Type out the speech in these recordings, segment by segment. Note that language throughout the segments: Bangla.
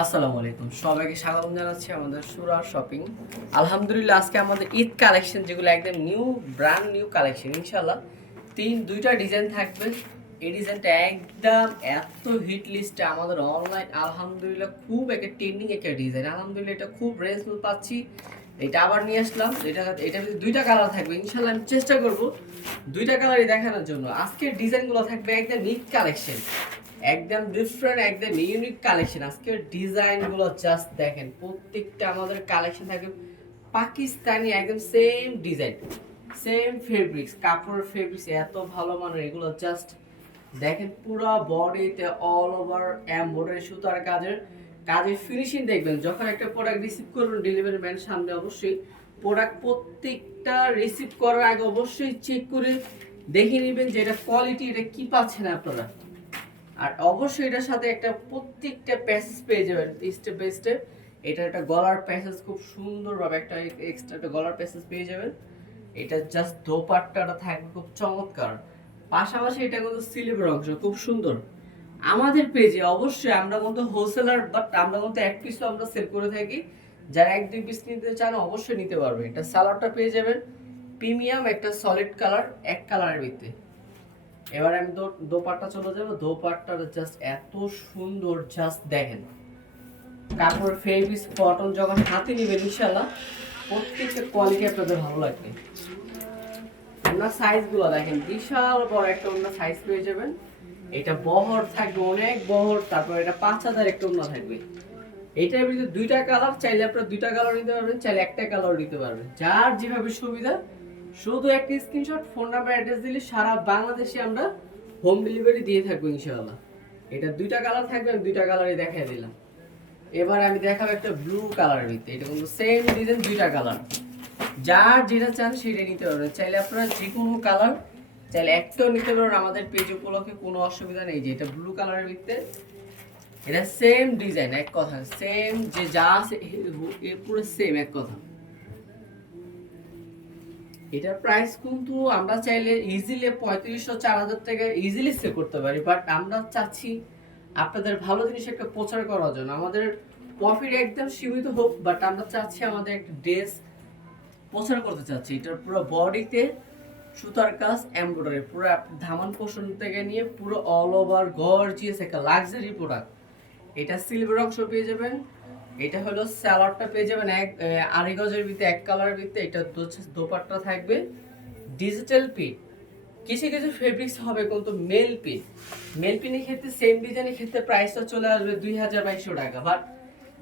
আসসালামু আলাইকুম, সবাইকে স্বাগত জানাচ্ছি আমাদের সুরা শপিং। আলহামদুলিল্লাহ, আজকে আমাদের ঈদ কালেকশন যেগুলো একদম ব্র্যান্ড নিউ কালেকশন ইনশাল্লাহ। দুইটা ডিজাইন থাকবে। এই ডিজাইনটা একদম এত হিট লিস্টে আমাদের অনলাইন, আলহামদুলিল্লাহ খুব একটা ট্রেন্ডিং একটা ডিজাইন। আলহামদুলিল্লাহ এটা খুব রেঞ্জফুল পাচ্ছি। এটা আবার নিয়ে আসলাম। এটা দুইটা কালার থাকবে ইনশাল্লাহ। আমি চেষ্টা করব দুইটা কালারই দেখানোর জন্য। আজকের ডিজাইনগুলো থাকবে একদম ঈদ কালেকশন, একদম ডিফারেন্ট, একদম ইউনিক কালেকশন। আজকের ডিজাইনগুলো জাস্ট দেখেন, প্রত্যেকটা আমাদের কালেকশন থাকবে পাকিস্তানি, একদম সেম ডিজাইন, সেম ফেব্রিক্স, কাপড়ের ফেব্রিক্স এত ভালো মানের। এগুলো জাস্ট দেখেন, পুরো বডিতে অল ওভার এমব্রয়ডারি সুতার কাজের ফিনিশিং দেখবেন। যখন একটা প্রোডাক্ট রিসিভ করবেন ডেলিভারি ম্যান সামনে, অবশ্যই প্রোডাক্ট প্রত্যেকটা রিসিভ করার আগে অবশ্যই চেক করে দেখে নেবেন যে এটা কোয়ালিটি, এটা কি পাচ্ছেন আপনারা। আর অবশ্যই এটার সাথে একটা প্রত্যেকটা প্যাসেজ পেয়ে যাবেন স্টেপ বাই স্টেপ। এটা একটা গলার প্যাসেজ খুব সুন্দরভাবে একটা এক্সট্রা একটা গলার প্যাসেজ পেয়ে যাবেন। এটা জাস্ট দোপাট্টাটা থাকবে খুব চমৎকার। পাশাপাশি এটা কিন্তু সিলিভের অংশ খুব সুন্দর। আমাদের পেজে অবশ্যই আমরা কিন্তু হোলসেলার, বাট আমরা কিন্তু এক পিসও আমরা সেল করে থাকি। যারা এক দুই পিস নিতে চান অবশ্যই নিতে পারবে। এটা সালোয়ারটা পেয়ে যাবেন প্রিমিয়াম একটা সলিড কালার, এক কালারের ভিতরে। এবার আমি দোপাট্টা চলে যাবো। দোপাট্টাটা জাস্ট এত সুন্দর, জাস্ট দেখেন। কাপড় ফেব্রিক্স কটন, যখন হাতে নেবেন ইনশাআল্লাহ প্রত্যেকটা কোয়ালিটি আপনাদের ভালো লাগবে। ওনার সাইজগুলো দেখেন, বিশাল বড় একটা ওনার সাইজ পেয়ে যাবেন। এটা বহর থাকবে, অনেক বহর। তারপর এটা 5000 একটা ওনা থাকবে। এইটার ভিতরে দুইটা কালার, চাইলে আপনারা দুইটা কালার নিতে পারবেন, চাইলে একটা কালার নিতে পারবেন, যার যেভাবে সুবিধা। শুধু একটা স্ক্রিনশট, ফোন নাম্বার, অ্যাড্রেস দিলে সারা বাংলাদেশে আমরা হোম ডেলিভারি দিয়ে থাকবো ইনশাআল্লাহ। এটা দুইটা কালার থাকবে, আমি দুইটা কালারই দেখাই দিলাম। এবার আমি দেখাবো একটা ব্লু কালারের ভিতরে। এটা কিন্তু সেম ডিজাইন, দুইটা কালার, যার যেটা চান সেটা নিতে পারবেন। চাইলে আপনারা যে কোনো কালার চাইলে একটাও নিতে পারবেন। আমাদের পেজ উপলক্ষে কোনো অসুবিধা নেই। যে এটা ব্লু কালারের ভিতরে, এটা সেম ডিজাইন, এক কথা সেম, যে যা আছে পুরো সেম, এক কথা। এটার প্রাইস কিন্তু আমরা চাইলে ইজিলি 3500-4000 টাকা ইজিলি সেল করতে পারি, বাট আমরা চাচ্ছি আপনাদের ভালো জিনিস একটা প্রচার করার জন্য। আমাদের প্রফিট একদম সীমিত হোক, বাট আমরা চাচ্ছি আমাদের একটা ড্রেস প্রচার করতে চাচ্ছি। এটার পুরো বডিতে সুতার কাজ, এমব্রয়ডারি, পুরো ধামান পোষণ থেকে নিয়ে পুরো অল ওভার গর্জিয়াস একটা লাক্সারি প্রোডাক্ট। এটা সিলভার অংশ পেয়ে যাবেন। এটা হলো স্যালাডটা পেয়ে যাবেন আড়াই গজের ভিতরে, এক কালারের ভিতরে। এটা দোপাট্টা থাকবে ডিজিটাল প্রিন্ট। কিছু কিছু ফেব্রিক্স হবে কিন্তু মেল পিনের ক্ষেত্রে সেম ডিজাইনের ক্ষেত্রে প্রাইসটা চলে আসবে 2200 টাকা। বাট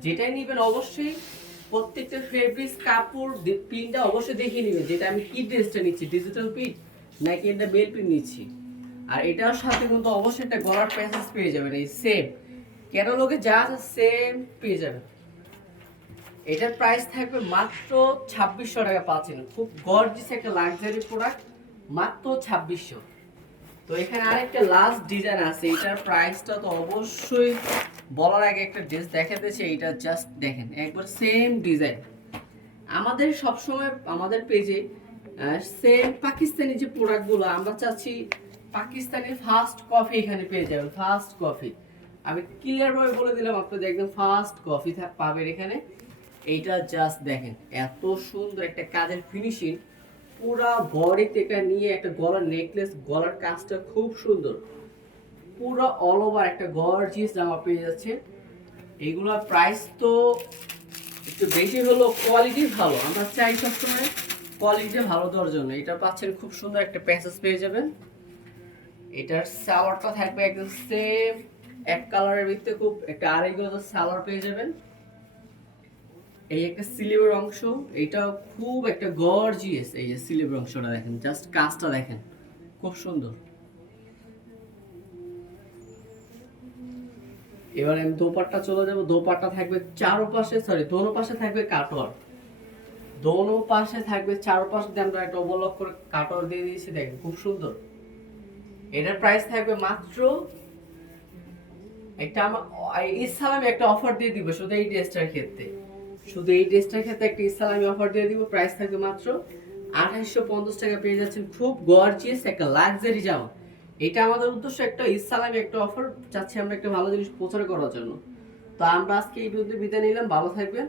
যেটাই নেবেন অবশ্যই প্রত্যেকটা ফেব্রিক্স, কাপড়, প্রিন্টটা অবশ্যই দেখে নেবেন যেটা আমি কি ড্রেসটা নিচ্ছি, ডিজিটাল প্রিন্ট নাকি এটা মেল প্রিন্ট নিচ্ছি। আর এটার সাথে কিন্তু অবশ্যই একটা গলার প্যাসেজ পেয়ে যাবেন, এই সেম ক্যাটালগে যা আছে সেম পেয়ে যাবেন। এটার প্রাইস থাকবে মাত্র 2600 টাকা পাচ্ছেন। খুব গর্জিয়াস একটা লাক্সারি প্রোডাক্ট, মাত্র 2600। তো এখানে আরেকটা লাস্ট ডিজাইন আছে। এটার প্রাইসটা তো অবশ্যই বলার আগে একটা ড্রেস দেখাতেছে। এটা জাস্ট দেখেন, একবার সেম ডিজাইন। আমাদের সবসময় আমাদের পেজে সেম পাকিস্তানি যে প্রোডাক্টগুলো আমরা চাচ্ছি, পাকিস্তানি ফার্স্ট কফি এখানে পেয়ে যাবেন। ফার্স্ট কফি আমি ক্লিয়ার ভাবে বলে দিলাম আপনাদের, একদম ফার্স্ট কফি পাবেন এখানে। এইটা জাস্ট দেখেন, এত সুন্দর একটা কাজের ফিনিশিং, পুরা বডি থেকে নিয়ে একটা গলার নেকলেস, গলার কাজটা খুব সুন্দর, পুরো অল ওভার একটা গর্জিয়াস জামা পেয়ে যাচ্ছে। এইগুলোর প্রাইস তো একটু বেশি হলো, কোয়ালিটি ভালো। আমরা চাই সবসময় কোয়ালিটি ভালো দেওয়ার জন্য। এটা পাচ্ছেন খুব সুন্দর একটা প্যাসেজ পেয়ে যাবেন। এটার সালোয়ারটা থাকবে একদম সেম, এক কালারের ভিতরে খুব একটা আড়াই গজ সালোয়ার পেয়ে যাবেন। এই একটা সিলিভার অংশ, এটা খুব একটা গর্জিয়াস। এই যে সিলিভার অংশটা দেখেন, জাস্ট কাজটা দেখেন, খুব সুন্দর। এবার আমি দোপাট্টা চলে যাব। দোপাট্টা থাকবে চারপাশে, দোনো পাশে থাকবে কাটওয়ার, দোনো পাশে থাকবে, চারপাশে আমরা একটা ওভারলক করে কাটওয়ার দিয়ে দিয়েছি, দেখেন খুব সুন্দর। এটার প্রাইস থাকবে মাত্র, একটা আমার ইসলামে একটা অফার দিয়ে দিব শুধু এই ড্রেসটার ক্ষেত্রে, শুধু এই ড্রেসটার ক্ষেত্রে একটা ইসলামী অফার দিয়ে দিব। প্রাইস থাকবে মাত্র 2850 টাকা পেয়ে যাচ্ছেন। খুব গর্জিয়াস একটা লাক্সারি জামা। এটা আমাদের উদ্দেশ্য একটা ইসলামী একটা অফার চাচ্ছি আমরা একটা ভালো জিনিস প্রচার করার জন্য। তো আমরা আজকে এই পর্যন্ত বিদায় নিলাম, ভালো থাকবেন।